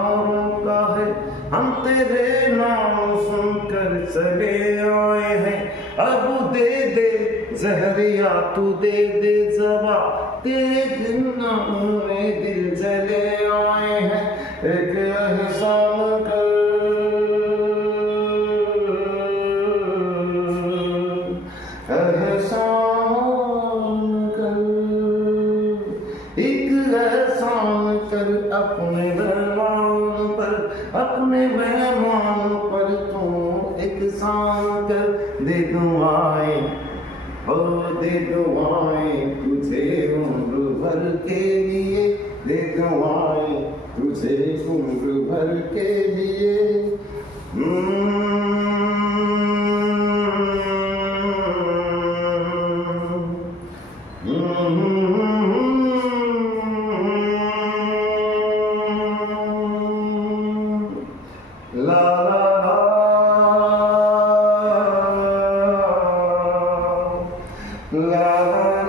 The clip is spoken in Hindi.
यारों का है। हम तेरे नाम सुनकर चले आए हैं, अब दे दे जहरिया तू दे दे जवा, तेरे दिल में दिल जले आए हैं। एक एहसान कर, एक एहसान कर अपने मेहमान पर, अपने मेहमान पर तू एक एहसान कर। दे दुआएं, ओ दे दुआएं तुझे उम्र भर के लिए, दे दुआएं तुझे उम्र भर के लिए। La la la la la